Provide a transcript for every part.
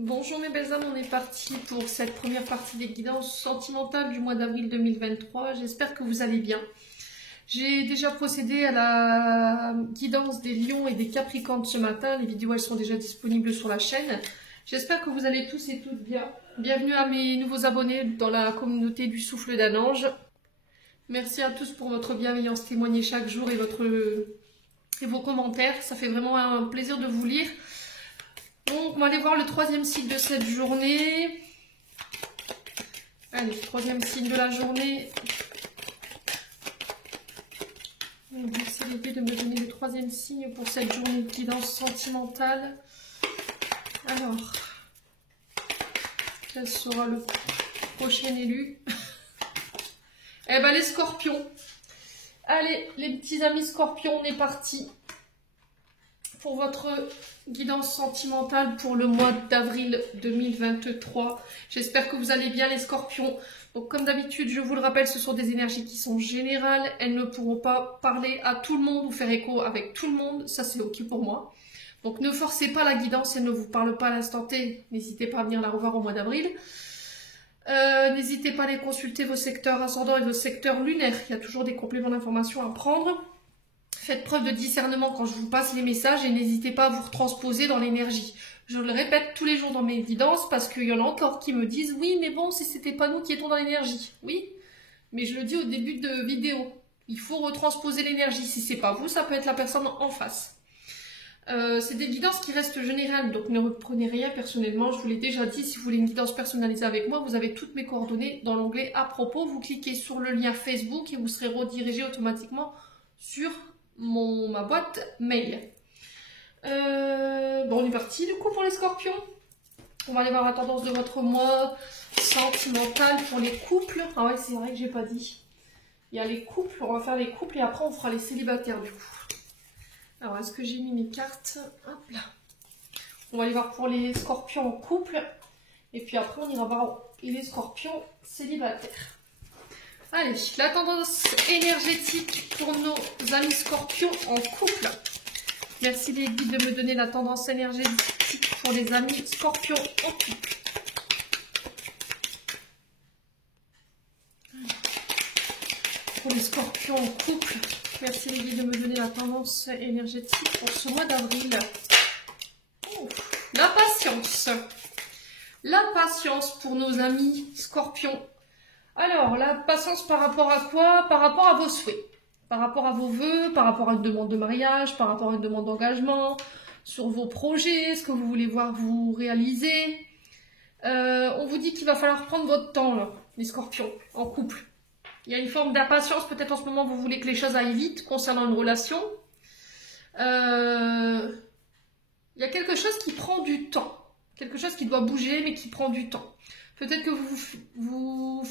Bonjour mes belles âmes, on est parti pour cette première partie des guidances sentimentales du mois d'avril 2023. J'espère que vous allez bien. J'ai déjà procédé à la guidance des lions et des capricornes ce matin. Les vidéos elles sont déjà disponibles sur la chaîne. J'espère que vous allez tous et toutes bien. Bienvenue à mes nouveaux abonnés dans la communauté du souffle d'un ange. Merci à tous pour votre bienveillance témoignée chaque jour et vos commentaires. Ça fait vraiment un plaisir de vous lire. Donc, on va aller voir le troisième signe de cette journée. Allez, troisième signe de la journée. Merci l'idée de me donner le troisième signe pour cette journée de guidance sentimentale. Alors, quel sera le prochain élu? Eh ben, les scorpions. Allez, les petits amis scorpions, on est parti pour votre guidance sentimentale pour le mois d'avril 2023. J'espère que vous allez bien les scorpions. Donc comme d'habitude, je vous le rappelle, ce sont des énergies qui sont générales. Elles ne pourront pas parler à tout le monde ou faire écho avec tout le monde. Ça, c'est OK pour moi. Donc ne forcez pas la guidance, elle ne vous parle pas à l'instant T. N'hésitez pas à venir la revoir au mois d'avril. N'hésitez pas à aller consulter vos secteurs ascendants et vos secteurs lunaires. Il y a toujours des compléments d'information à prendre. Faites preuve de discernement quand je vous passe les messages et n'hésitez pas à vous retransposer dans l'énergie. Je le répète tous les jours dans mes guidances parce qu'il y en a encore qui me disent « Oui, mais bon, si c'était pas nous qui étions dans l'énergie. » Oui, mais je le dis au début de vidéo. Il faut retransposer l'énergie. Si c'est pas vous, ça peut être la personne en face. C'est des guidances qui restent générales, donc ne reprenez rien personnellement. Je vous l'ai déjà dit, si vous voulez une guidance personnalisée avec moi, vous avez toutes mes coordonnées dans l'onglet « À propos ». Vous cliquez sur le lien Facebook et vous serez redirigé automatiquement sur ma boîte mail. Bon, on est parti du coup pour les scorpions. On va aller voir la tendance de votre mois sentimental pour les couples. Ah ouais, c'est vrai que j'ai pas dit. Il y a les couples, on va faire les couples et après on fera les célibataires du coup. Alors, est-ce que j'ai mis mes cartes? Hop là. On va aller voir pour les scorpions en couple. Et puis après, on ira voir les scorpions célibataires. Allez, la tendance énergétique pour nos amis scorpions en couple. Merci les guides de me donner la tendance énergétique pour les amis scorpions en couple. Pour les scorpions en couple, merci les guides de me donner la tendance énergétique pour ce mois d'avril. La patience. La patience pour nos amis scorpions. Alors, la patience par rapport à quoi? Par rapport à vos souhaits, par rapport à vos vœux, par rapport à une demande de mariage, par rapport à une demande d'engagement, sur vos projets, ce que vous voulez voir vous réaliser. On vous dit qu'il va falloir prendre votre temps, là, les scorpions, en couple. Il y a une forme d'impatience, peut-être en ce moment vous voulez que les choses aillent vite concernant une relation. Il y a quelque chose qui prend du temps, quelque chose qui doit bouger mais qui prend du temps. Peut-être que vous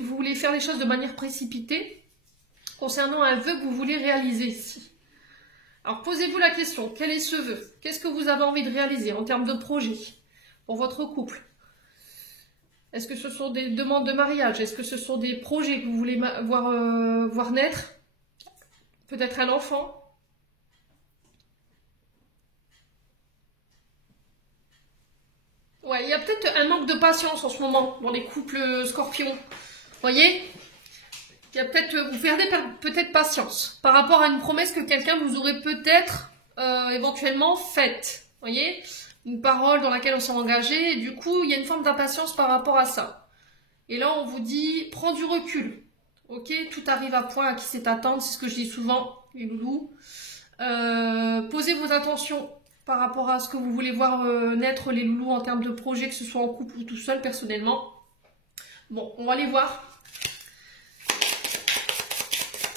voulez faire les choses de manière précipitée concernant un vœu que vous voulez réaliser ici. Alors posez-vous la question, quel est ce vœu? Qu'est-ce que vous avez envie de réaliser en termes de projet pour votre couple? Est-ce que ce sont des demandes de mariage? Est-ce que ce sont des projets que vous voulez voir naître? Peut-être un enfant? Ouais, il y a peut-être un manque de patience en ce moment dans les couples scorpions. Voyez? Il y a peut-être, vous perdez peut-être patience par rapport à une promesse que quelqu'un vous aurait peut-être éventuellement faite. Voyez? Une parole dans laquelle on s'est engagé. Et du coup, il y a une forme d'impatience par rapport à ça. Et là, on vous dit, prends du recul. Ok? Tout arrive à point à qui sait attendre. C'est ce que je dis souvent, les loulous. Posez vos intentions par rapport à ce que vous voulez voir naître les loulous en termes de projet, que ce soit en couple ou tout seul personnellement. Bon, on va les voir.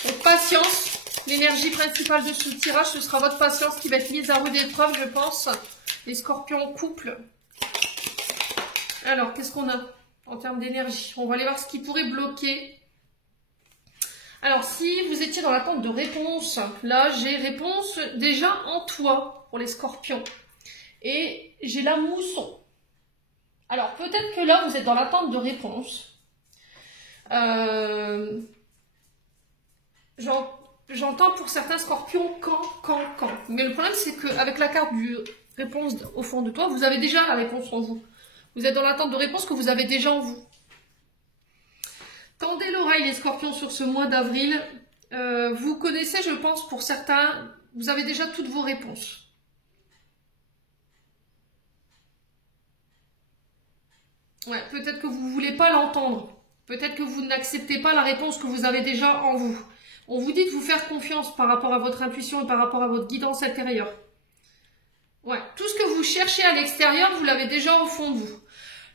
Donc patience, l'énergie principale de ce tirage, ce sera votre patience qui va être mise à rude épreuve, je pense. Les scorpions en couple. Alors, qu'est-ce qu'on a en termes d'énergie? On va aller voir ce qui pourrait bloquer. Alors, si vous étiez dans l'attente de réponse, là, j'ai réponse déjà en toi pour les scorpions. Et j'ai la mousson. Alors, peut-être que là, vous êtes dans l'attente de réponse. J'entends pour certains scorpions quand. Mais le problème, c'est qu'avec la carte du réponse au fond de toi, vous avez déjà la réponse en vous. Vous êtes dans l'attente de réponses que vous avez déjà en vous. Tendez l'oreille les scorpions sur ce mois d'avril. Vous connaissez, je pense, pour certains, vous avez déjà toutes vos réponses. Ouais, peut-être que vous ne voulez pas l'entendre. Peut-être que vous n'acceptez pas la réponse que vous avez déjà en vous. On vous dit de vous faire confiance par rapport à votre intuition et par rapport à votre guidance intérieure. Ouais, tout ce que vous cherchez à l'extérieur, vous l'avez déjà au fond de vous.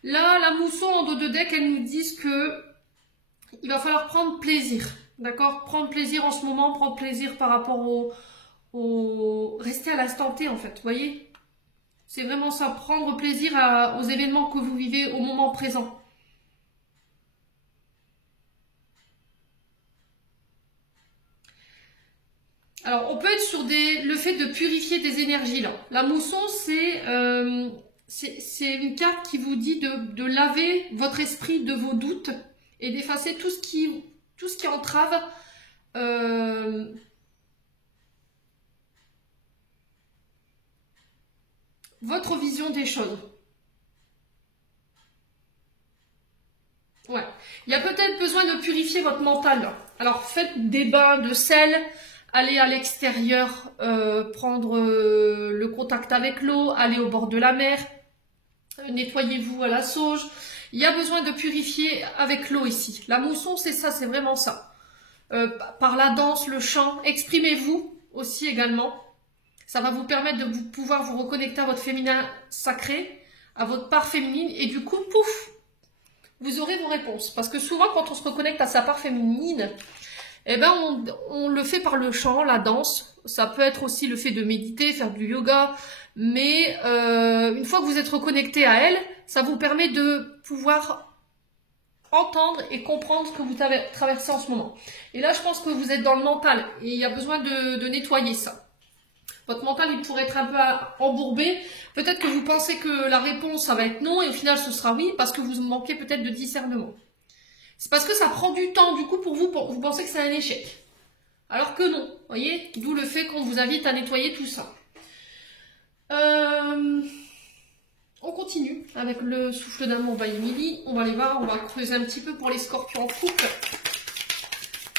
Là, la mousson en dos de deck, elle nous dit que il va falloir prendre plaisir. D'accord? Prendre plaisir en ce moment, prendre plaisir par rapport rester à l'instant T, en fait. Vous voyez? C'est vraiment ça, prendre plaisir aux événements que vous vivez au moment présent. Alors, on peut être sur le fait de purifier des énergies, là. La mousson, c'est une carte qui vous dit de laver votre esprit de vos doutes et d'effacer tout ce qui entrave votre vision des choses. Ouais. Il y a peut-être besoin de purifier votre mental, là. Alors, faites des bains de sel. Allez à l'extérieur, prendre le contact avec l'eau, aller au bord de la mer, nettoyez-vous à la sauge. Il y a besoin de purifier avec l'eau ici. La mousson, c'est ça, c'est vraiment ça. Par la danse, le chant, exprimez-vous aussi également. Ça va vous permettre de pouvoir vous reconnecter à votre féminin sacré, à votre part féminine, et du coup, pouf, vous aurez vos réponses. Parce que souvent, quand on se reconnecte à sa part féminine, eh ben, on le fait par le chant, la danse. Ça peut être aussi le fait de méditer, faire du yoga. Mais une fois que vous êtes reconnecté à elle, ça vous permet de pouvoir entendre et comprendre ce que vous traversez en ce moment. Et là, je pense que vous êtes dans le mental. Et il y a besoin de nettoyer ça. Votre mental, il pourrait être un peu embourbé. Peut-être que vous pensez que la réponse, ça va être non. Et au final, ce sera oui. Parce que vous manquez peut-être de discernement. C'est parce que ça prend du temps, du coup, pour vous pensez que c'est un échec. Alors que non, vous voyez, d'où le fait qu'on vous invite à nettoyer tout ça. On continue avec le souffle d'amour by Emily. On va aller voir, on va creuser un petit peu pour les scorpions en couple.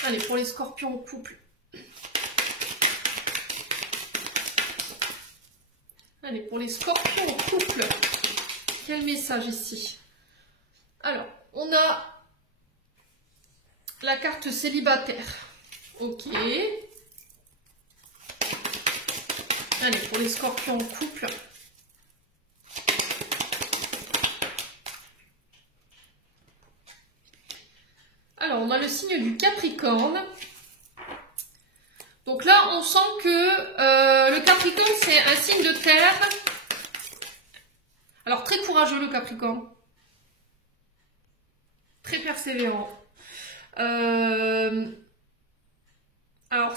Allez, pour les scorpions en couple. Allez, pour les scorpions en couple. Quel message ici? Alors, on a la carte célibataire. Ok. Allez, pour les scorpions en couple. Alors, on a le signe du Capricorne. Donc là, on sent que le Capricorne, c'est un signe de terre. Alors, très courageux, le Capricorne. Très persévérant. Alors,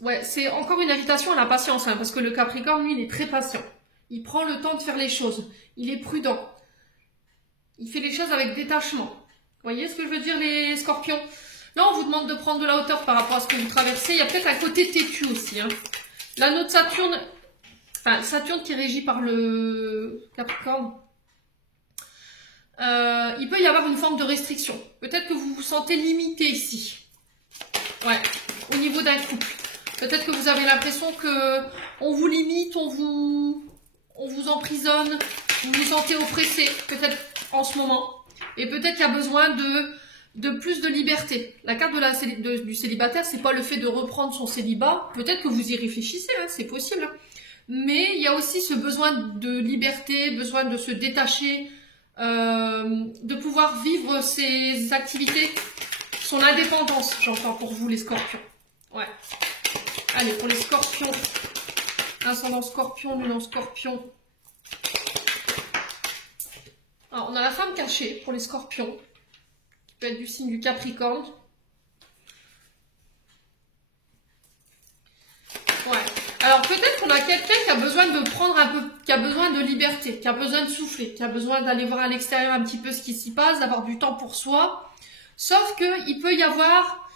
ouais, c'est encore une invitation à la patience, hein, parce que le Capricorne, lui, il est très patient. Il prend le temps de faire les choses. Il est prudent. Il fait les choses avec détachement. Vous voyez ce que je veux dire, les scorpions? Là, on vous demande de prendre de la hauteur par rapport à ce que vous traversez. Il y a peut-être un côté têtu aussi. Hein. L'anneau de Saturne, enfin, Saturne qui est régi par le Capricorne, il peut y avoir une forme de restriction. Peut-être que vous vous sentez limité ici. Ouais, au niveau d'un couple. Peut-être que vous avez l'impression que on vous limite, on vous emprisonne, vous vous sentez oppressé, peut-être en ce moment. Et peut-être qu'il y a besoin de plus de liberté. La carte du célibataire, c'est pas le fait de reprendre son célibat. Peut-être que vous y réfléchissez, hein, c'est possible. Hein. Mais il y a aussi ce besoin de liberté, besoin de se détacher, de pouvoir vivre ses activités, son indépendance, j'entends pour vous les scorpions. Ouais. Allez, pour les scorpions, ascendant scorpion, lune en scorpion. Alors, on a la femme cachée pour les scorpions, qui peut être du signe du Capricorne. Ouais. Alors, peut-être qu'on a quelqu'un qui a besoin de prendre un peu, qui a besoin de liberté, qui a besoin de souffler, qui a besoin d'aller voir à l'extérieur un petit peu ce qui s'y passe, d'avoir du temps pour soi. Sauf qu'il peut y avoir,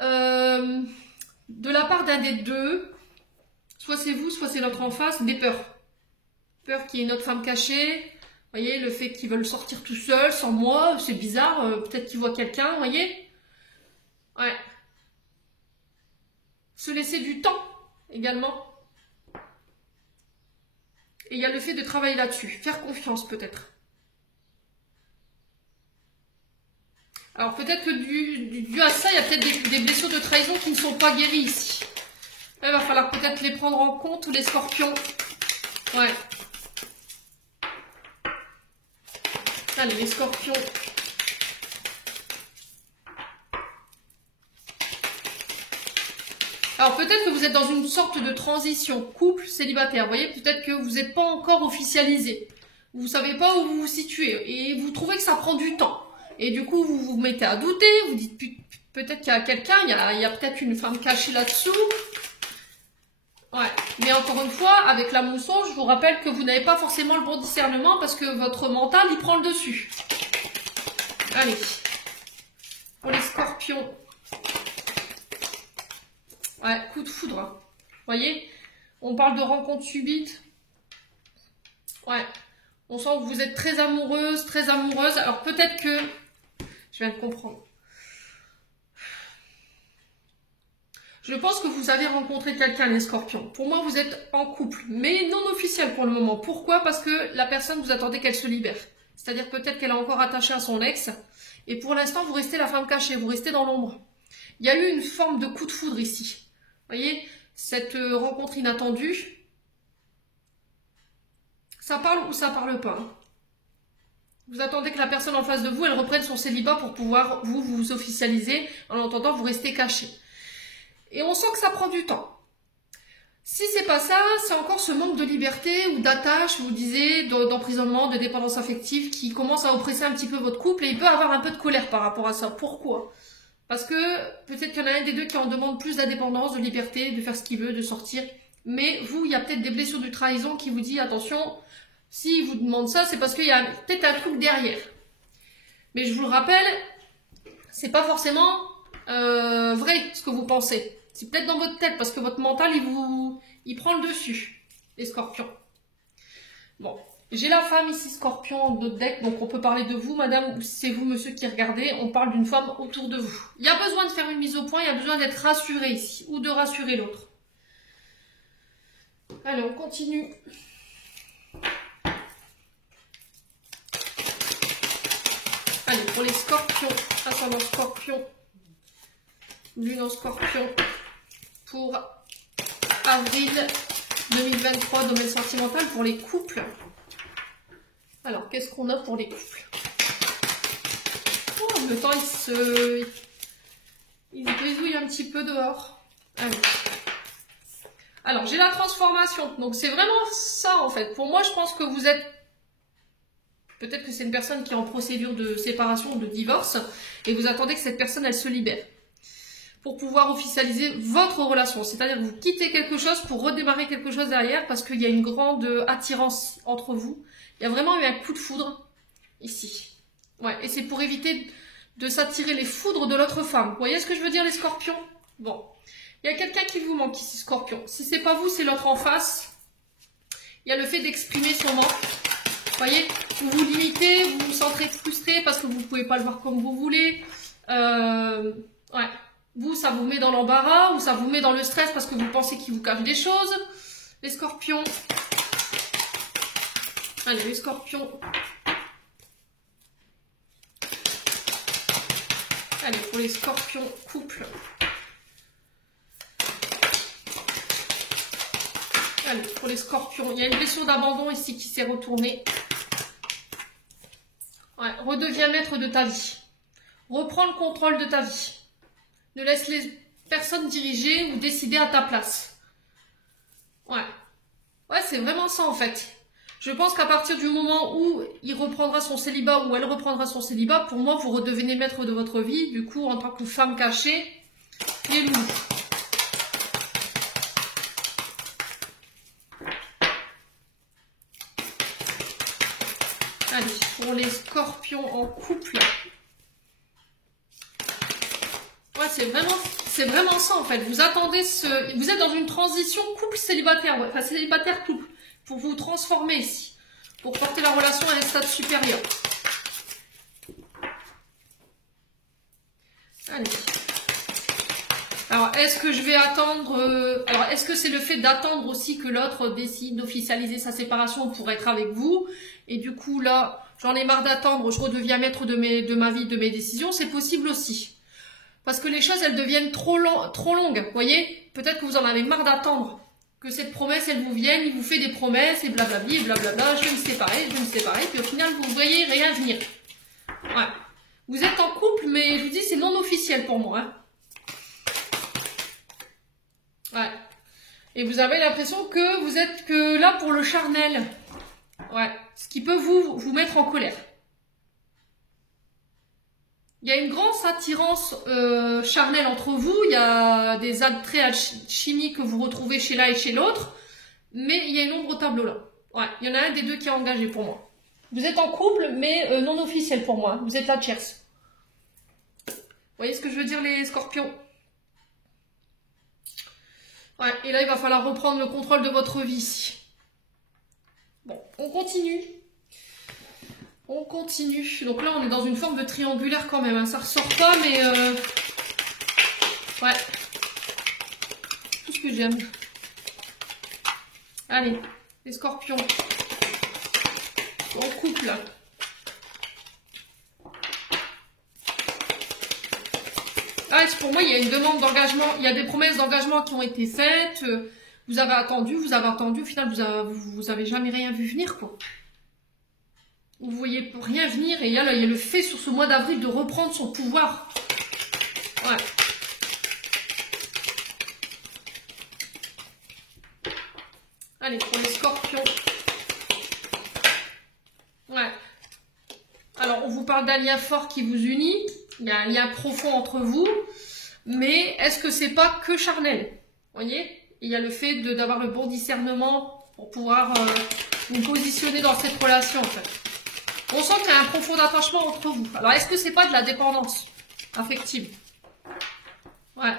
de la part d'un des deux, soit c'est vous, soit c'est notre en face, des peurs. Peur qu'il y ait notre femme cachée, Vous voyez, le fait qu'ils veulent sortir tout seuls, sans moi, c'est bizarre. Peut-être qu'ils voient quelqu'un, vous voyez. Ouais. Se laisser du temps, également. Et il y a le fait de travailler là-dessus. Faire confiance, peut-être. Alors, peut-être que dû à ça, il y a peut-être des blessures de trahison qui ne sont pas guéries ici. Là, il va falloir peut-être les prendre en compte, les scorpions. Ouais. Allez, les scorpions. Alors, peut-être que vous êtes dans une sorte de transition, couple, célibataire. Vous voyez, peut-être que vous n'êtes pas encore officialisé. Vous ne savez pas où vous vous situez. Et vous trouvez que ça prend du temps. Et du coup, vous vous mettez à douter. Vous dites, peut-être qu'il y a quelqu'un, il y a peut-être une femme cachée là-dessous. Ouais, mais encore une fois, avec la mousson, je vous rappelle que vous n'avez pas forcément le bon discernement parce que votre mental, il prend le dessus. Allez, pour les scorpions. Ouais, coup de foudre. Hein. Vous voyez, on parle de rencontre subite. Ouais, on sent que vous êtes très amoureuse, très amoureuse. Alors peut-être que... Je viens de comprendre. Je pense que vous avez rencontré quelqu'un, les scorpions. Pour moi, vous êtes en couple, mais non officiel pour le moment. Pourquoi? Parce que la personne, vous attendez qu'elle se libère. C'est-à-dire peut-être qu'elle est encore attachée à son ex. Et pour l'instant, vous restez la femme cachée, vous restez dans l'ombre. Il y a eu une forme de coup de foudre ici. Vous voyez, cette rencontre inattendue, ça parle ou ça parle pas. Vous attendez que la personne en face de vous, elle reprenne son célibat pour pouvoir vous officialiser. En attendant, vous restez caché. Et on sent que ça prend du temps. Si c'est pas ça, c'est encore ce manque de liberté ou d'attache, vous disiez, d'emprisonnement, de dépendance affective qui commence à oppresser un petit peu votre couple et il peut avoir un peu de colère par rapport à ça. Pourquoi? Parce que peut-être qu'il y en a un des deux qui en demande plus d'indépendance, de liberté, de faire ce qu'il veut, de sortir. Mais vous, il y a peut-être des blessures de trahison qui vous dit attention, s'il vous demande ça, c'est parce qu'il y a peut-être un truc derrière. Mais je vous le rappelle, c'est pas forcément vrai ce que vous pensez. C'est peut-être dans votre tête parce que votre mental, il prend le dessus, les scorpions. Bon, j'ai la femme ici, scorpion, en dos de deck, donc on peut parler de vous, madame, ou si c'est vous, monsieur, qui regardez, on parle d'une femme autour de vous. Il y a besoin de faire une mise au point, il y a besoin d'être rassuré ici, ou de rassurer l'autre. Allez, on continue. Allez, pour les scorpions, ascendant scorpion, lune en scorpion, pour avril 2023, domaine sentimental, pour les couples. Alors, qu'est-ce qu'on a pour les couples? Oh, le temps, il se grisouille un petit peu dehors. Allez. Alors, j'ai la transformation. Donc, c'est vraiment ça, en fait. Pour moi, je pense que vous êtes... Peut-être que c'est une personne qui est en procédure de séparation ou de divorce et vous attendez que cette personne, elle se libère pour pouvoir officialiser votre relation. C'est-à-dire que vous quittez quelque chose pour redémarrer quelque chose derrière parce qu'il y a une grande attirance entre vous. Il y a vraiment eu un coup de foudre ici. Ouais, et c'est pour éviter de s'attirer les foudres de l'autre femme. Vous voyez ce que je veux dire, les scorpions? Bon. Il y a quelqu'un qui vous manque ici, scorpion. Si c'est pas vous, c'est l'autre en face. Il y a le fait d'exprimer son manque. Vous voyez, vous vous limitez, vous vous sentez frustré parce que vous ne pouvez pas le voir comme vous voulez. Ouais. Vous, ça vous met dans l'embarras ou ça vous met dans le stress parce que vous pensez qu'il vous cache des choses. Les scorpions. Allez, les scorpions. Allez, pour les scorpions, couple. Allez, pour les scorpions, il y a une blessure d'abandon ici qui s'est retournée. Ouais, redeviens maître de ta vie. Reprends le contrôle de ta vie. Ne laisse les personnes diriger ou décider à ta place. Ouais. Ouais, c'est vraiment ça en fait. Je pense qu'à partir du moment où il reprendra son célibat ou elle reprendra son célibat, pour moi, vous redevenez maître de votre vie. Du coup, en tant que femme cachée, les loups. Allez, pour les scorpions en couple. Ouais, c'est vraiment ça en fait. Vous attendez vous êtes dans une transition couple célibataire, ouais. Enfin célibataire couple, pour vous transformer ici, pour porter la relation à un stade supérieur. Allez. Alors, est-ce que je vais attendre... alors, est-ce que c'est le fait d'attendre aussi que l'autre décide d'officialiser sa séparation pour être avec vous? Et du coup, là, j'en ai marre d'attendre, je redeviens maître de ma vie, de mes décisions. C'est possible aussi. Parce que les choses, elles deviennent trop longues. Vous voyez? Peut-être que vous en avez marre d'attendre que cette promesse, elle vous vienne, il vous fait des promesses, et blablabli, et blablabla, je vais me séparer, puis au final, vous voyez rien venir. Ouais. Vous êtes en couple, mais je vous dis, c'est non officiel pour moi. Hein. Ouais. Et vous avez l'impression que vous êtes que là pour le charnel. Ouais. Ce qui peut vous mettre en colère. Il y a une grande attirance charnelle entre vous. Il y a des attraits alchimiques que vous retrouvez chez l'un et chez l'autre. Mais il y a une ombre au tableau là. Ouais. Il y en a un des deux qui est engagé pour moi. Vous êtes en couple, mais non officiel pour moi. Vous êtes la tierce. Vous voyez ce que je veux dire, les scorpions? Ouais, et là, il va falloir reprendre le contrôle de votre vie ici. Bon, on continue. On continue. Donc là, on est dans une forme de triangulaire quand même. Hein. Ça ressort pas, mais... ouais. Tout ce que j'aime. Allez, les scorpions. En couple. Ah, pour moi, il y a une demande d'engagement. Il y a des promesses d'engagement qui ont été faites. Vous avez attendu. Au final, vous avez jamais rien vu venir, quoi. Vous voyez rien venir. Et il y a le fait sur ce mois d'avril de reprendre son pouvoir. Ouais. Allez, pour les scorpions. Ouais. Alors, on vous parle d'un lien fort qui vous unit. Il y a un lien profond entre vous. Mais est-ce que c'est pas que charnel? Vous voyez? Il y a le fait d'avoir le bon discernement pour pouvoir vous positionner dans cette relation, en fait. On sent qu'il y a un profond attachement entre vous. Alors, est-ce que c'est pas de la dépendance affective? Ouais.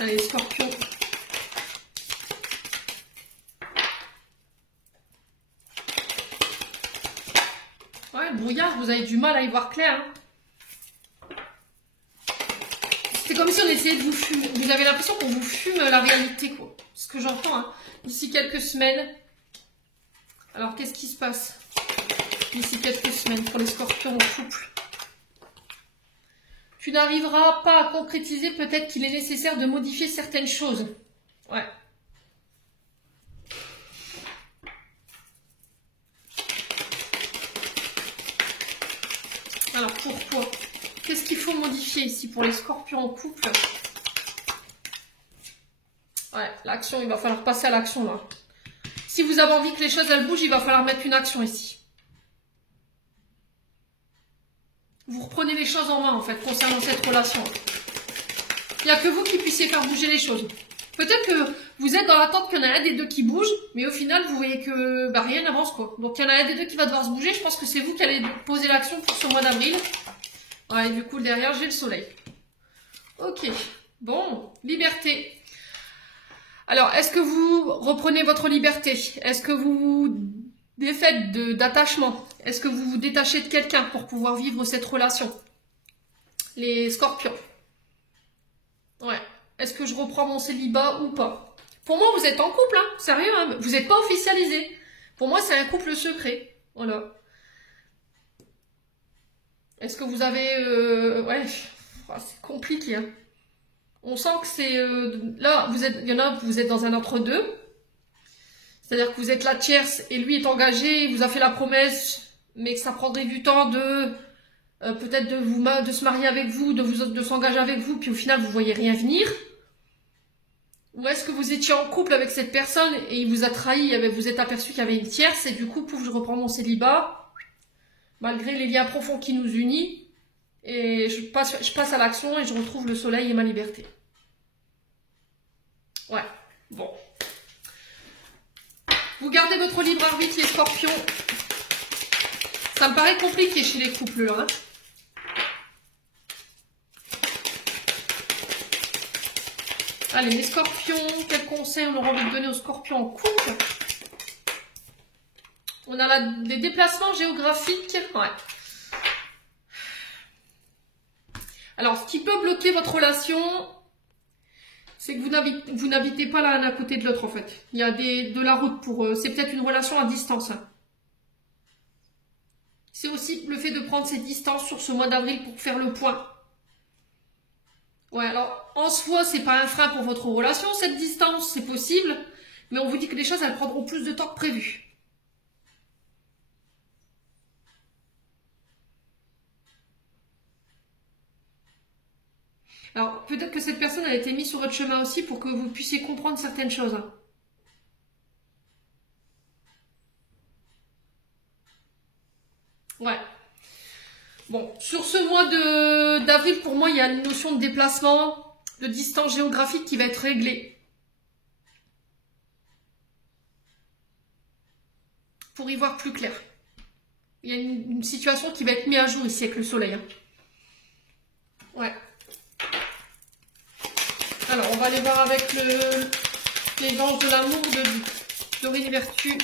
Allez, scorpion. Ouais, le brouillard, vous avez du mal à y voir clair. Hein. C'est comme si on essayait de vous fumer. Vous avez l'impression qu'on vous fume la réalité, quoi. Ce que j'entends, hein. D'ici quelques semaines. Alors, qu'est-ce qui se passe d'ici quelques semaines pour les scorpions en couple? Tu n'arriveras pas à concrétiser, peut-être qu'il est nécessaire de modifier certaines choses. Ouais. Alors, pourquoi? Qu'est-ce qu'il faut modifier ici pour les scorpions en couple? Ouais, l'action, il va falloir passer à l'action là. Si vous avez envie que les choses elles bougent, il va falloir mettre une action ici. Vous reprenez les choses en main en fait concernant cette relation. Il n'y a que vous qui puissiez faire bouger les choses. Peut-être que vous êtes dans l'attente qu'il y en a un des deux qui bouge, mais au final vous voyez que bah, rien n'avance quoi. Donc il y en a un des deux qui va devoir se bouger. Je pense que c'est vous qui allez poser l'action pour ce mois d'avril. Ouais, du coup derrière j'ai le soleil. Ok, bon, liberté. Alors, est-ce que vous reprenez votre liberté? Est-ce que vous vous défaites d'attachement? Est-ce que vous vous détachez de quelqu'un pour pouvoir vivre cette relation? Les scorpions. Ouais. Est-ce que je reprends mon célibat ou pas? Pour moi, vous êtes en couple, hein. Sérieux, hein. Vous n'êtes pas officialisé. Pour moi, c'est un couple secret. Voilà. Est-ce que vous avez... ouais, c'est compliqué, hein. On sent que c'est... là, il y en a, vous êtes dans un entre-deux. C'est-à-dire que vous êtes la tierce et lui est engagé, il vous a fait la promesse, mais que ça prendrait du temps de... peut-être de se marier avec vous, de s'engager avec vous, puis au final, vous voyez rien venir. Ou est-ce que vous étiez en couple avec cette personne et il vous a trahi, vous êtes aperçu qu'il y avait une tierce, et du coup, pouf, je reprends mon célibat, malgré les liens profonds qui nous unissent. Et je passe à l'action et je retrouve le soleil et ma liberté. Ouais, bon. Vous gardez votre libre arbitre, les scorpions. Ça me paraît compliqué chez les couples, là. Hein. Allez, les scorpions, quels conseils on aura envie de donner aux scorpions en couple? On a les déplacements géographiques. Ouais. Alors, ce qui peut bloquer votre relation, c'est que vous n'habitez pas l'un à côté de l'autre, en fait. Il y a de la route pour eux. C'est peut-être une relation à distance. Hein. C'est aussi le fait de prendre ces distances sur ce mois d'avril pour faire le point. Ouais, alors, en soi, c'est pas un frein pour votre relation, cette distance, c'est possible. Mais on vous dit que les choses, elles prendront plus de temps que prévu. Alors, peut-être que cette personne a été mise sur votre chemin aussi pour que vous puissiez comprendre certaines choses. Hein. Ouais. Bon, sur ce mois d'avril, pour moi, il y a une notion de déplacement, de distance géographique qui va être réglée. Pour y voir plus clair. Il y a une situation qui va être mise à jour ici avec le soleil. Hein. Ouais. Alors, on va aller voir avec les anges de l'amour de Dorine Vertu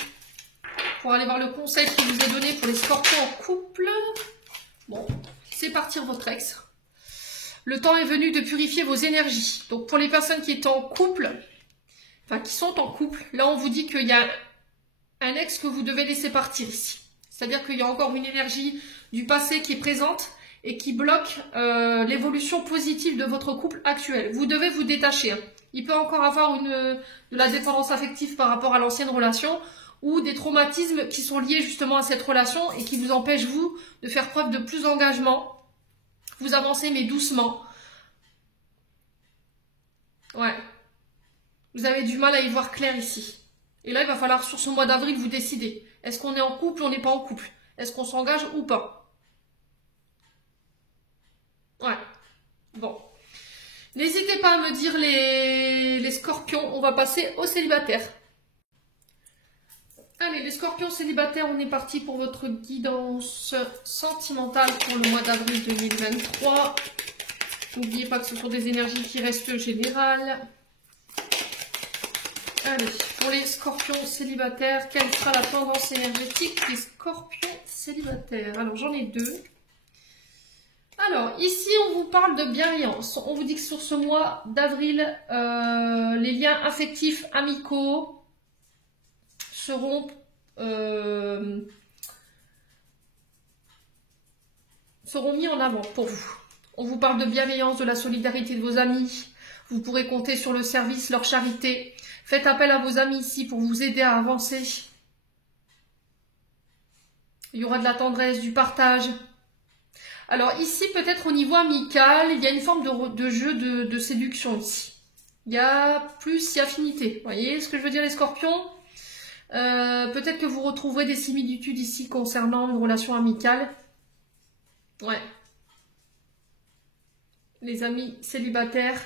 pour aller voir le conseil qui vous est donné pour les scorpions en couple. Bon, c'est partir votre ex. Le temps est venu de purifier vos énergies. Donc, pour les personnes qui étaient en couple, enfin, qui sont en couple, là, on vous dit qu'il y a un ex que vous devez laisser partir ici. C'est-à-dire qu'il y a encore une énergie du passé qui est présente et qui bloque l'évolution positive de votre couple actuel. Vous devez vous détacher. Hein. Il peut encore avoir de la dépendance affective par rapport à l'ancienne relation ou des traumatismes qui sont liés justement à cette relation et qui vous empêchent, vous, de faire preuve de plus d'engagement. Vous avancez, mais doucement. Ouais. Vous avez du mal à y voir clair ici. Et là, il va falloir, sur ce mois d'avril, vous décider. Est-ce qu'on est en couple ou on n'est pas en couple? Est-ce qu'on s'engage ou pas? Ouais. Bon. N'hésitez pas à me dire les scorpions. On va passer aux célibataires. Allez, les scorpions célibataires, on est parti pour votre guidance sentimentale pour le mois d'avril 2023. N'oubliez pas que ce sont des énergies qui restent générales. Allez, pour les scorpions célibataires, quelle sera la tendance énergétique des scorpions célibataires? Alors, j'en ai deux. Alors, ici, on vous parle de bienveillance. On vous dit que sur ce mois d'avril, les liens affectifs amicaux seront mis en avant pour vous. On vous parle de bienveillance, de la solidarité de vos amis. Vous pourrez compter sur le service, leur charité. Faites appel à vos amis ici pour vous aider à avancer. Il y aura de la tendresse, du partage. Alors ici, peut-être au niveau amical, il y a une forme de jeu de séduction ici. Il y a plus affinité. Vous voyez ce que je veux dire, les scorpions? Peut-être que vous retrouverez des similitudes ici concernant une relation amicale. Ouais. Les amis célibataires.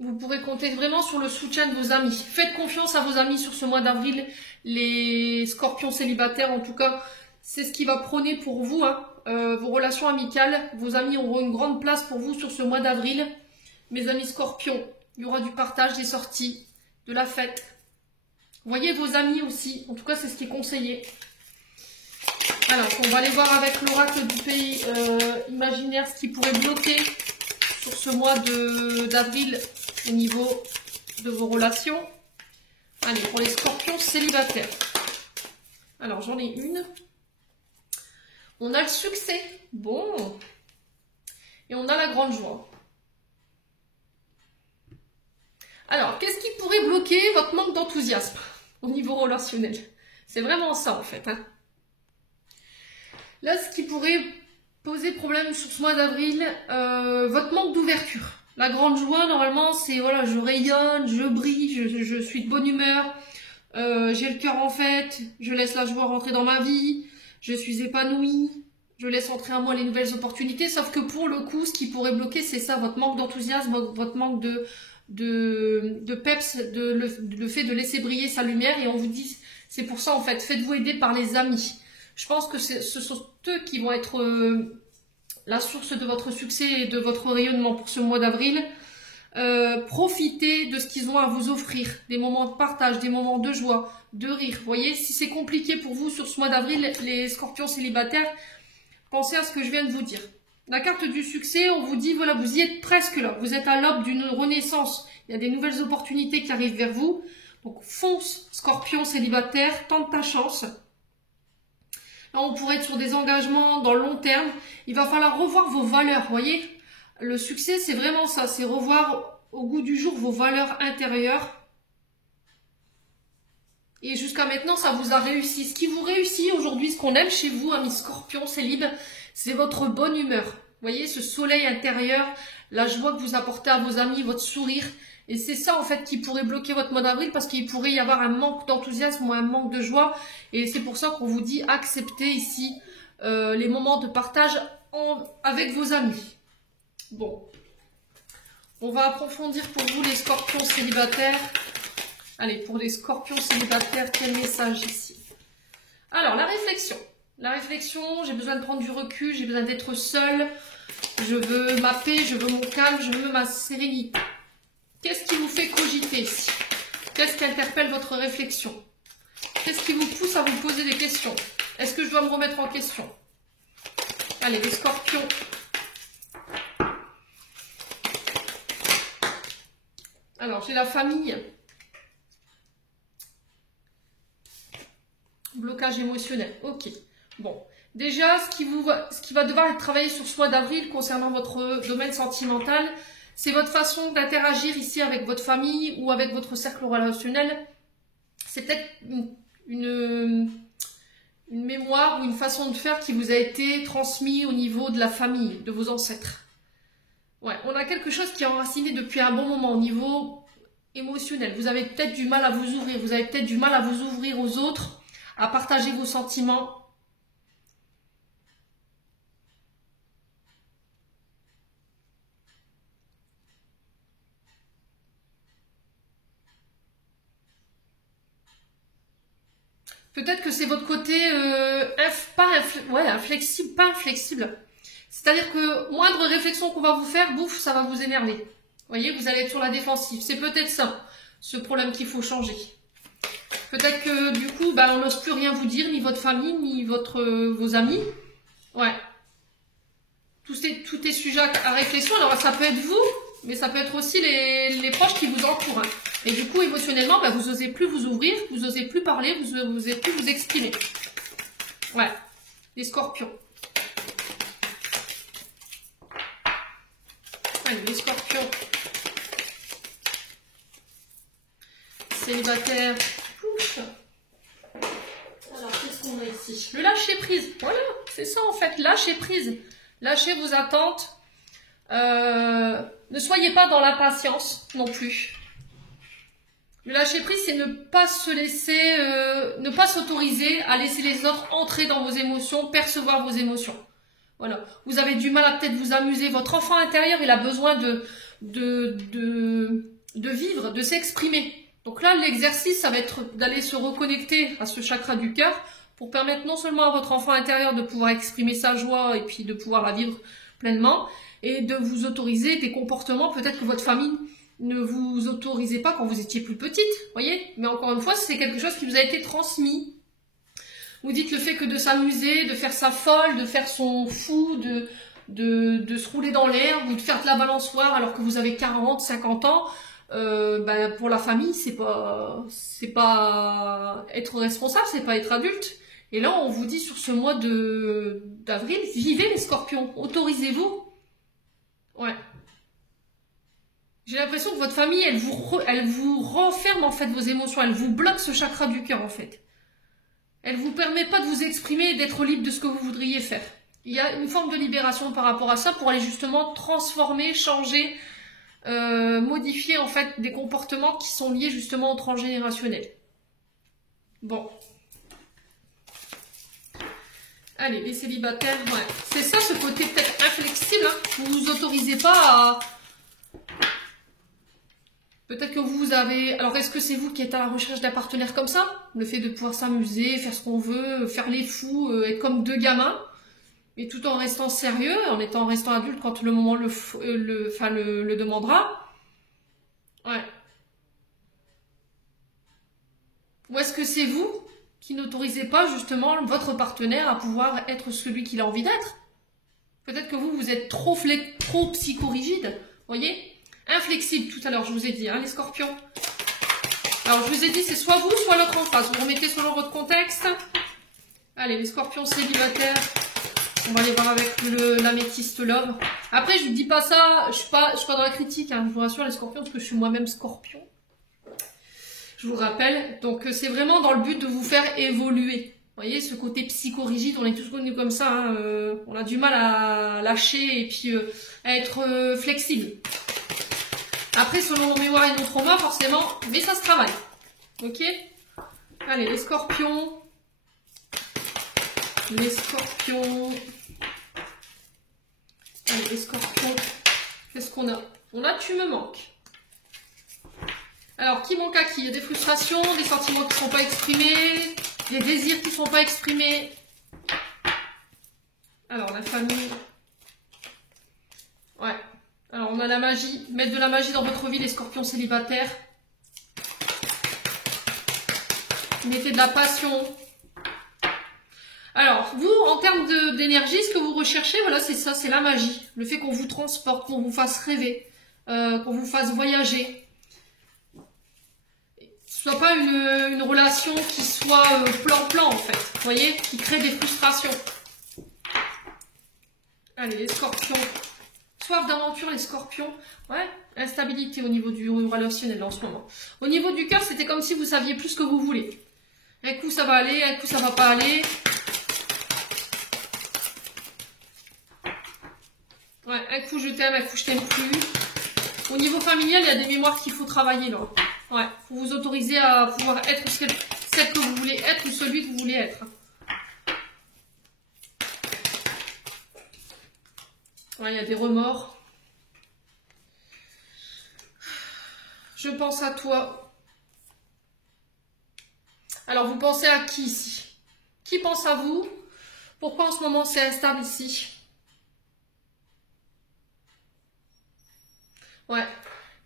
Vous pourrez compter vraiment sur le soutien de vos amis. Faites confiance à vos amis sur ce mois d'avril. Les scorpions célibataires, en tout cas, c'est ce qui va prôner pour vous. Hein. Vos relations amicales, vos amis auront une grande place pour vous sur ce mois d'avril. Mes amis scorpions, il y aura du partage, des sorties, de la fête. Voyez vos amis aussi. En tout cas, c'est ce qui est conseillé. Alors, on va aller voir avec l'oracle du pays imaginaire ce qui pourrait bloquer sur ce mois d'avril au niveau de vos relations. Allez, pour les scorpions célibataires. Alors, j'en ai une. On a le succès. Bon. Et on a la grande joie. Alors, qu'est-ce qui pourrait bloquer votre manque d'enthousiasme au niveau relationnel? C'est vraiment ça, en fait. Hein. Là, ce qui pourrait poser problème sur ce mois d'avril, votre manque d'ouverture. La grande joie, normalement, c'est voilà, je rayonne, je brille, je suis de bonne humeur, j'ai le cœur en fête, je laisse la joie rentrer dans ma vie, je suis épanouie, je laisse entrer à moi les nouvelles opportunités. Sauf que pour le coup, ce qui pourrait bloquer, c'est ça, votre manque d'enthousiasme, votre manque de peps, le fait de laisser briller sa lumière. Et on vous dit, c'est pour ça en fait, faites-vous aider par les amis. Je pense que ce sont eux qui vont être la source de votre succès et de votre rayonnement pour ce mois d'avril. profiter de ce qu'ils ont à vous offrir, des moments de partage, des moments de joie, de rire. Vous voyez, si c'est compliqué pour vous sur ce mois d'avril, les scorpions célibataires, pensez à ce que je viens de vous dire. La carte du succès, on vous dit, voilà, vous y êtes presque là. Vous êtes à l'aube d'une renaissance. Il y a des nouvelles opportunités qui arrivent vers vous. Donc, fonce, scorpion célibataire, tente ta chance. Là, on pourrait être sur des engagements dans le long terme. Il va falloir revoir vos valeurs, vous voyez. Le succès, c'est vraiment ça. C'est revoir au goût du jour vos valeurs intérieures. Et jusqu'à maintenant, ça vous a réussi. Ce qui vous réussit aujourd'hui, ce qu'on aime chez vous, amis scorpions célib, c'est votre bonne humeur. Vous voyez, ce soleil intérieur, la joie que vous apportez à vos amis, votre sourire. Et c'est ça, en fait, qui pourrait bloquer votre mois d'avril parce qu'il pourrait y avoir un manque d'enthousiasme ou un manque de joie. Et c'est pour ça qu'on vous dit acceptez ici les moments de partage avec vos amis. Bon. On va approfondir pour vous les scorpions célibataires. Allez, pour les scorpions célibataires, quel message ici? Alors, la réflexion. La réflexion, j'ai besoin de prendre du recul, j'ai besoin d'être seule. Je veux ma paix, je veux mon calme, je veux ma sérénité. Qu'est-ce qui vous fait cogiter ici? Qu'est-ce qui interpelle votre réflexion? Qu'est-ce qui vous pousse à vous poser des questions? Est-ce que je dois me remettre en question? Allez, les scorpions. Alors, j'ai la famille. Blocage émotionnel. Ok. Bon. Déjà, ce qui va devoir être travaillé sur ce mois d'avril concernant votre domaine sentimental, c'est votre façon d'interagir ici avec votre famille ou avec votre cercle relationnel. C'est peut-être une mémoire ou une façon de faire qui vous a été transmise au niveau de la famille, de vos ancêtres. Ouais, on a quelque chose qui est enraciné depuis un bon moment au niveau émotionnel. Vous avez peut-être du mal à vous ouvrir, vous avez peut-être du mal à vous ouvrir aux autres, à partager vos sentiments. Peut-être que c'est votre côté inflexible, pas inflexible. C'est-à-dire que moindre réflexion qu'on va vous faire, bouf, ça va vous énerver. Vous voyez, vous allez être sur la défensive. C'est peut-être ça, ce problème qu'il faut changer. Peut-être que du coup, on n'ose plus rien vous dire, ni votre famille, ni vos amis. Ouais. Tout est sujet à réflexion. Alors ça peut être vous, mais ça peut être aussi les proches qui vous entourent. Hein. Et du coup, émotionnellement, vous n'osez plus vous ouvrir, vous n'osez plus parler, vous n'osez plus vous exprimer. Ouais, les scorpions. Allez, les scorpions. Célibataires. Ouf. Alors, qu'est-ce qu'on a ici? Le lâcher prise. Voilà, c'est ça en fait, lâcher prise. Lâchez vos attentes. Ne soyez pas dans l'impatience non plus. Le lâcher prise, c'est ne pas se laisser, ne pas s'autoriser à laisser les autres entrer dans vos émotions, percevoir vos émotions. Voilà. Vous avez du mal à peut-être vous amuser. Votre enfant intérieur, il a besoin de vivre, de s'exprimer. Donc là, l'exercice, ça va être d'aller se reconnecter à ce chakra du cœur pour permettre non seulement à votre enfant intérieur de pouvoir exprimer sa joie et puis de pouvoir la vivre pleinement et de vous autoriser des comportements peut-être que votre famille ne vous autorisait pas quand vous étiez plus petite, voyez. Mais encore une fois, c'est quelque chose qui vous a été transmis. Vous dites le fait que de s'amuser, de faire sa folle, de faire son fou, de se rouler dans l'air ou de faire de la balançoire alors que vous avez 40, 50 ans, pour la famille, c'est pas être responsable, c'est pas être adulte. Et là, on vous dit sur ce mois d'avril, vivez les scorpions, autorisez-vous. Ouais. J'ai l'impression que votre famille, elle vous renferme en fait vos émotions, elle vous bloque ce chakra du cœur en fait. Elle vous permet pas de vous exprimer et d'être libre de ce que vous voudriez faire. Il y a une forme de libération par rapport à ça pour aller justement transformer, changer, modifier en fait des comportements qui sont liés justement au transgénérationnel. Bon. Allez, les célibataires, ouais. C'est ça ce côté peut-être inflexible, hein. Vous ne vous autorisez pas à... Peut-être que vous avez... Alors, est-ce que c'est vous qui êtes à la recherche d'un partenaire comme ça? Le fait de pouvoir s'amuser, faire ce qu'on veut, faire les fous, être comme deux gamins, et tout en restant sérieux, en restant adulte quand le moment le demandera. Ouais. Ou est-ce que c'est vous qui n'autorisez pas justement votre partenaire à pouvoir être celui qu'il a envie d'être? Peut-être que vous, vous êtes trop psychorigide, voyez? Inflexible, tout à l'heure, je vous ai dit, hein, les scorpions. Alors, je vous ai dit, c'est soit vous, soit l'autre en face. Vous remettez selon votre contexte. Allez, les scorpions célibataires. On va aller voir avec l'améthyste love. Après, je ne dis pas ça, je suis pas dans la critique, hein, je vous rassure les scorpions, parce que je suis moi-même scorpion. Je vous rappelle. Donc, c'est vraiment dans le but de vous faire évoluer. Vous voyez, ce côté psychorigide, on est tous connus comme ça. Hein, on a du mal à lâcher et puis à être flexible. Après, selon nos mémoires et nos traumas, forcément, mais ça se travaille. Ok? Allez, les scorpions. Les scorpions. Allez, les scorpions. Qu'est-ce qu'on a? On a tu me manques. Alors, qui manque à qui? Il y a des frustrations, des sentiments qui ne sont pas exprimés, des désirs qui ne sont pas exprimés. Alors, la famille. Ouais. Alors, on a la magie. Mettre de la magie dans votre vie, les scorpions célibataires. Mettez de la passion. Alors, vous, en termes d'énergie, ce que vous recherchez, voilà, c'est ça, c'est la magie. Le fait qu'on vous transporte, qu'on vous fasse rêver, qu'on vous fasse voyager. Ce soit pas une relation qui soit plan-plan, en fait. Vous voyez, qui crée des frustrations. Allez, les scorpions. Soif d'aventure, les scorpions. Ouais, instabilité au niveau du relationnel en ce moment. Au niveau du cœur, c'était comme si vous saviez plus ce que vous voulez. Un coup, ça va aller, un coup, ça va pas aller. Ouais, un coup, je t'aime, un coup, je t'aime plus. Au niveau familial, il y a des mémoires qu'il faut travailler, là. Ouais, faut vous autoriser à pouvoir être celle que vous voulez être ou celui que vous voulez être. Ouais, il y a des remords. Je pense à toi. Alors, vous pensez à qui ici? Qui pense à vous? Pourquoi en ce moment c'est instable ici? Ouais.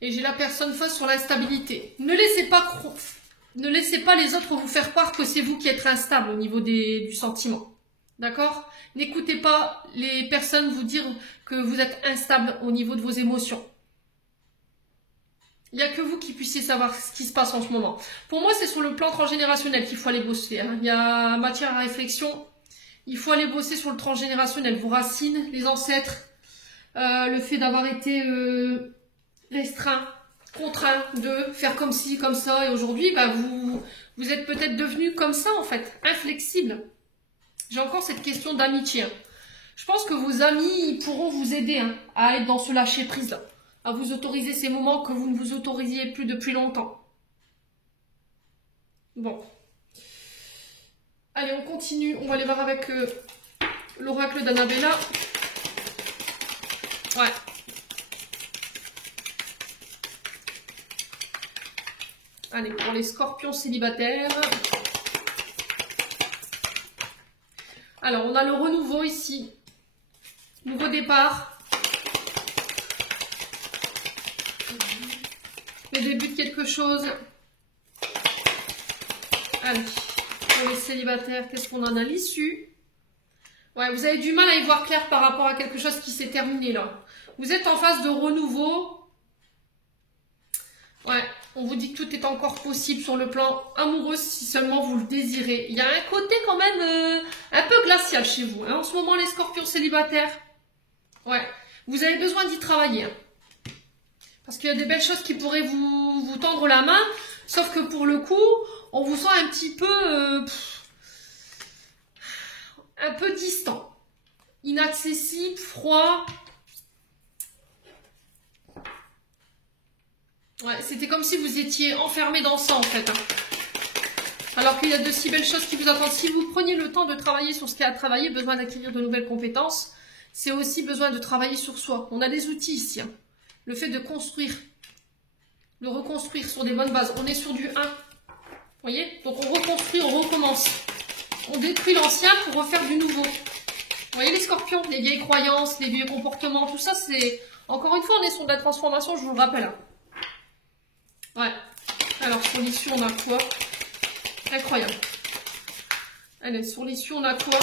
Et j'ai la personne face sur l'instabilité. Ne laissez pas les autres vous faire croire que c'est vous qui êtes instable au niveau du sentiment. D'accord? N'écoutez pas les personnes vous dire que vous êtes instable au niveau de vos émotions. Il n'y a que vous qui puissiez savoir ce qui se passe en ce moment. Pour moi, c'est sur le plan transgénérationnel qu'il faut aller bosser. Hein. Il y a matière à réflexion. Il faut aller bosser sur le transgénérationnel. Vos racines, les ancêtres, le fait d'avoir été restreint, contraint de faire comme ci, comme ça. Et aujourd'hui, bah, vous êtes peut-être devenu comme ça, en fait, inflexible. J'ai encore cette question d'amitié. Hein. Je pense que vos amis pourront vous aider hein, à être dans ce lâcher-prise-là. À vous autoriser ces moments que vous ne vous autorisiez plus depuis longtemps. Bon. Allez, on continue. On va aller voir avec l'oracle d'Annabella. Ouais. Allez, pour les scorpions célibataires. Alors, on a le renouveau ici. Nouveau départ. Le début de quelque chose. Allez, pour les célibataires, qu'est-ce qu'on en a? L'issue. Ouais, vous avez du mal à y voir clair par rapport à quelque chose qui s'est terminé là. Vous êtes en phase de renouveau. Ouais, on vous dit que tout est encore possible sur le plan amoureux si seulement vous le désirez. Il y a un côté quand même un peu glacial chez vous. Hein, en ce moment, les scorpions célibataires. Ouais, vous avez besoin d'y travailler. Hein. Parce qu'il y a des belles choses qui pourraient vous tendre la main. Sauf que pour le coup, on vous sent un petit peu... un peu distant. Inaccessible, froid. Ouais, c'était comme si vous étiez enfermé dans ça en fait. Hein. Alors qu'il y a de si belles choses qui vous attendent. Si vous preniez le temps de travailler sur ce qu'il y a à travailler, besoin d'acquérir de nouvelles compétences, c'est aussi besoin de travailler sur soi. On a des outils ici. Hein. Le fait de construire, de reconstruire sur des bonnes bases. On est sur du 1. Vous voyez? Donc on reconstruit, on recommence. On détruit l'ancien pour refaire du nouveau. Vous voyez les scorpions? Les vieilles croyances, les vieux comportements, tout ça c'est... Encore une fois, on est sur de la transformation, je vous le rappelle. Hein. Ouais. Alors, sur l'issue, on a quoi? Incroyable. Allez, sur l'issue, on a quoi?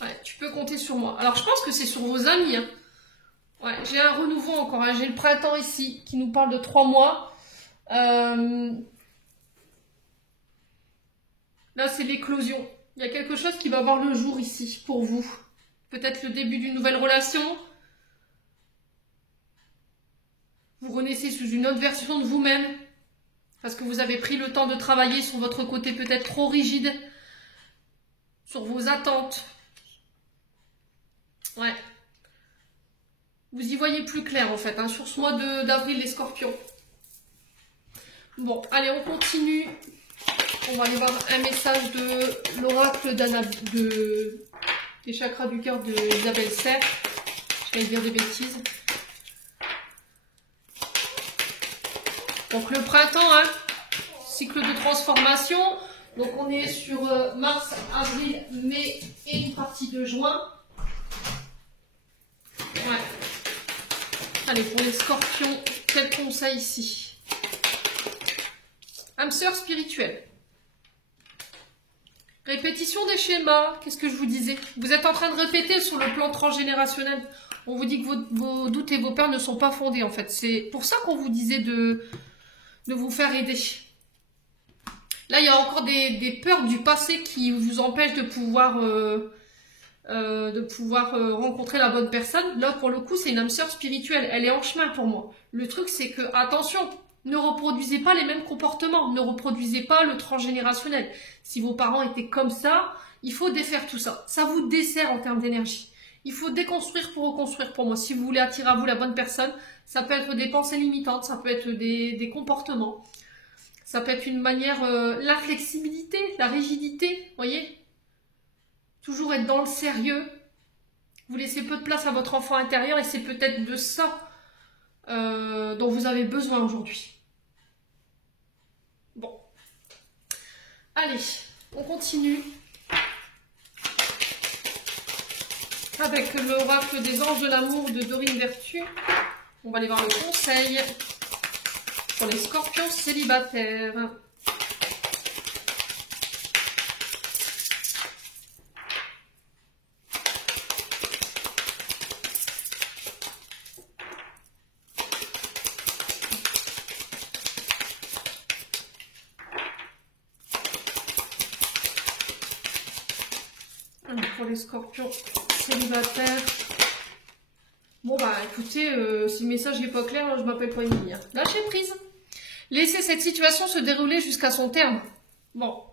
Ouais, tu peux compter sur moi. Alors, je pense que c'est sur vos amis. Hein. Ouais, j'ai un renouveau encore. Hein. J'ai le printemps ici qui nous parle de 3 mois. Là, c'est l'éclosion. Il y a quelque chose qui va voir le jour ici pour vous. Peut-être le début d'une nouvelle relation. Vous renaissez sous une autre version de vous-même. Parce que vous avez pris le temps de travailler sur votre côté peut-être trop rigide. Sur vos attentes. Ouais. Vous y voyez plus clair en fait, hein, sur ce mois d'avril les scorpions. Bon, allez, on continue. On va aller voir un message de l'oracle des chakras du cœur d'Isabelle Serre. Je vais dire des bêtises. Donc le printemps, hein, cycle de transformation. Donc on est sur mars, avril, mai et une partie de juin. Ouais. Allez, pour les scorpions, quel conseil ici? Âme sœur spirituelle. Répétition des schémas. Qu'est-ce que je vous disais? Vous êtes en train de répéter sur le plan transgénérationnel. On vous dit que vos doutes et vos peurs ne sont pas fondés en fait. C'est pour ça qu'on vous disait de vous faire aider. Là, il y a encore des peurs du passé qui vous empêchent de pouvoir rencontrer la bonne personne. Là, pour le coup, c'est une âme sœur spirituelle. Elle est en chemin pour moi. Le truc, c'est que, attention, ne reproduisez pas les mêmes comportements. Ne reproduisez pas le transgénérationnel. Si vos parents étaient comme ça, il faut défaire tout ça. Ça vous dessert en termes d'énergie. Il faut déconstruire pour reconstruire pour moi. Si vous voulez attirer à vous la bonne personne, ça peut être des pensées limitantes, ça peut être des comportements. Ça peut être une manière, l'inflexibilité, la rigidité, voyez? Toujours être dans le sérieux. Vous laissez peu de place à votre enfant intérieur et c'est peut-être de ça dont vous avez besoin aujourd'hui. Bon. Allez, on continue. Avec l'oracle des anges de l'amour de Dorine Vertu. On va aller voir le conseil pour les scorpions célibataires. Pour les scorpions célibataires. Bon bah écoutez, si le message n'est pas clair, je m'appelle pas Émilie. Lâchez prise. Laissez cette situation se dérouler jusqu'à son terme. Bon.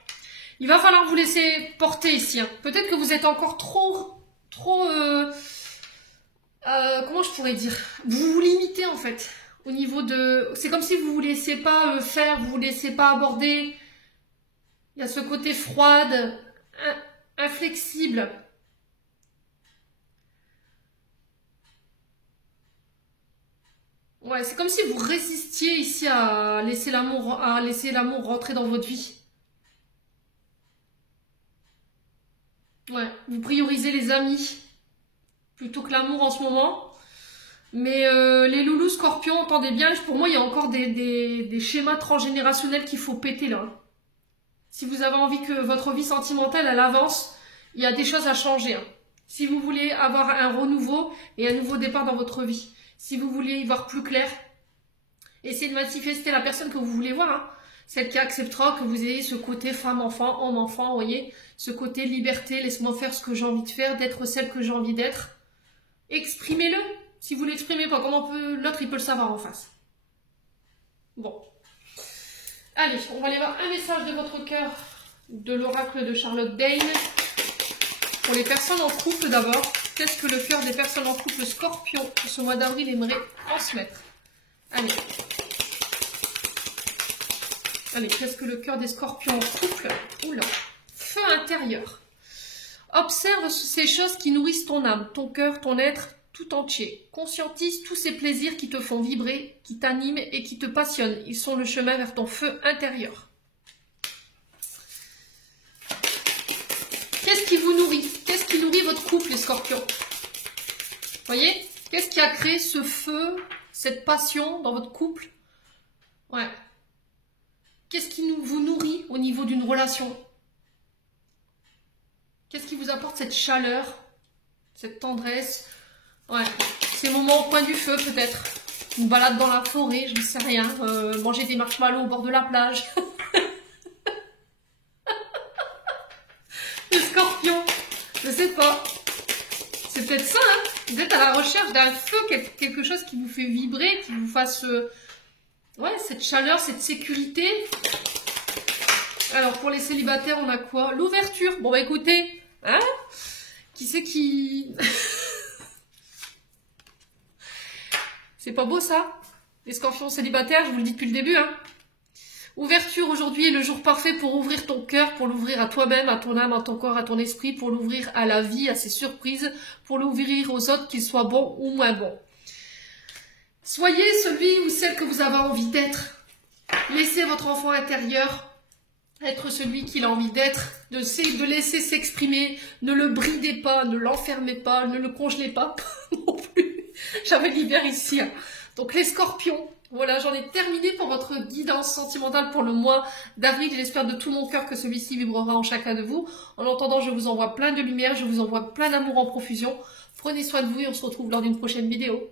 Il va falloir vous laisser porter ici. Hein. Peut-être que vous êtes encore trop comment je pourrais dire? Vous vous limitez en fait. Au niveau de... C'est comme si vous ne vous laissiez pas faire, vous ne vous laissiez pas aborder. Il y a ce côté froide, inflexible. Ouais, c'est comme si vous résistiez ici à laisser l'amour rentrer dans votre vie. Ouais, vous priorisez les amis plutôt que l'amour en ce moment. Mais les loulous scorpions, entendez bien, pour moi, il y a encore des schémas transgénérationnels qu'il faut péter là. Si vous avez envie que votre vie sentimentale, elle avance, il y a des choses à changer. Hein. Si vous voulez avoir un renouveau et un nouveau départ dans votre vie. Si vous voulez y voir plus clair, essayez de manifester la personne que vous voulez voir. Hein. Celle qui acceptera que vous ayez ce côté femme-enfant, homme-enfant, vous voyez. Ce côté liberté, laisse-moi faire ce que j'ai envie de faire, d'être celle que j'ai envie d'être. Exprimez-le. Si vous ne l'exprimez pas, comment l'autre il peut le savoir en face? Bon. Allez, on va aller voir un message de votre cœur de l'oracle de Charlotte Dane. Pour les personnes en couple d'abord, qu'est-ce que le cœur des personnes en couple scorpion pour ce mois d'avril aimerait transmettre? Allez. Allez, qu'est-ce que le cœur des scorpions en couple? Oula. Feu intérieur. Observe ces choses qui nourrissent ton âme, ton cœur, ton être tout entier. Conscientise tous ces plaisirs qui te font vibrer, qui t'animent et qui te passionnent. Ils sont le chemin vers ton feu intérieur. Qu'est-ce qui vous nourrit? Qu'est-ce qui nourrit votre couple, les scorpions? Voyez? Qu'est-ce qui a créé ce feu, cette passion dans votre couple? Ouais. Qu'est-ce qui vous nourrit au niveau d'une relation? Qu'est-ce qui vous apporte cette chaleur, cette tendresse? Ouais. Ces moments au coin du feu, peut-être. Une balade dans la forêt, je ne sais rien. Manger des marshmallows au bord de la plage. Les scorpions, je sais pas. C'est peut-être ça, hein. Vous êtes à la recherche d'un feu, quelque chose qui vous fait vibrer, qui vous fasse... ouais, cette chaleur, cette sécurité. Alors, pour les célibataires, on a quoi? L'ouverture. Bon, bah écoutez, hein? Qui c'est qui... C'est pas beau, ça? Les scorpions célibataires, je vous le dis depuis le début, hein? Ouverture, aujourd'hui est le jour parfait pour ouvrir ton cœur, pour l'ouvrir à toi-même, à ton âme, à ton corps, à ton esprit, pour l'ouvrir à la vie, à ses surprises, pour l'ouvrir aux autres, qu'ils soient bons ou moins bons. Soyez celui ou celle que vous avez envie d'être. Laissez votre enfant intérieur être celui qu'il a envie d'être, de laisser s'exprimer, ne le bridez pas, ne l'enfermez pas, ne le congelez pas non plus. J'avais l'hiver ici, hein. Donc les scorpions, voilà, j'en ai terminé pour votre guidance sentimentale pour le mois d'avril. J'espère de tout mon cœur que celui-ci vibrera en chacun de vous. En attendant, je vous envoie plein de lumière, je vous envoie plein d'amour en profusion. Prenez soin de vous et on se retrouve lors d'une prochaine vidéo.